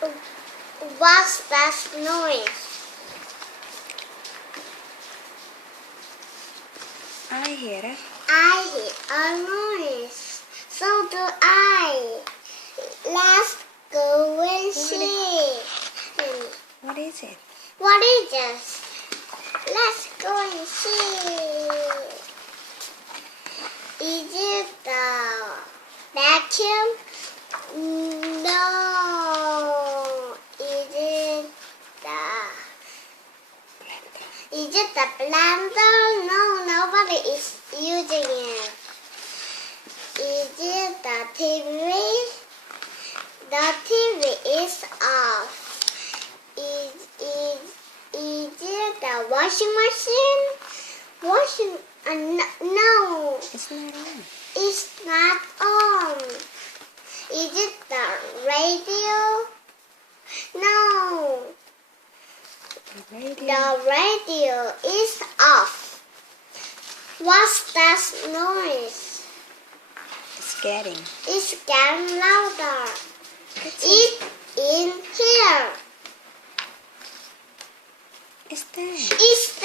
What's that noise? I hear it. I hear a noise. So do I. Let's go and see. What is it? What is this? Let's go and see. Is it the vacuum? No. Is it the blender? No, nobody is using it. Is it the TV? The TV is off. Is it the washing machine? No. It's not on. It's not on. Is it the radio? No. The radio is off. What's that noise? It's getting. It's getting louder. It's in here. It's there. It's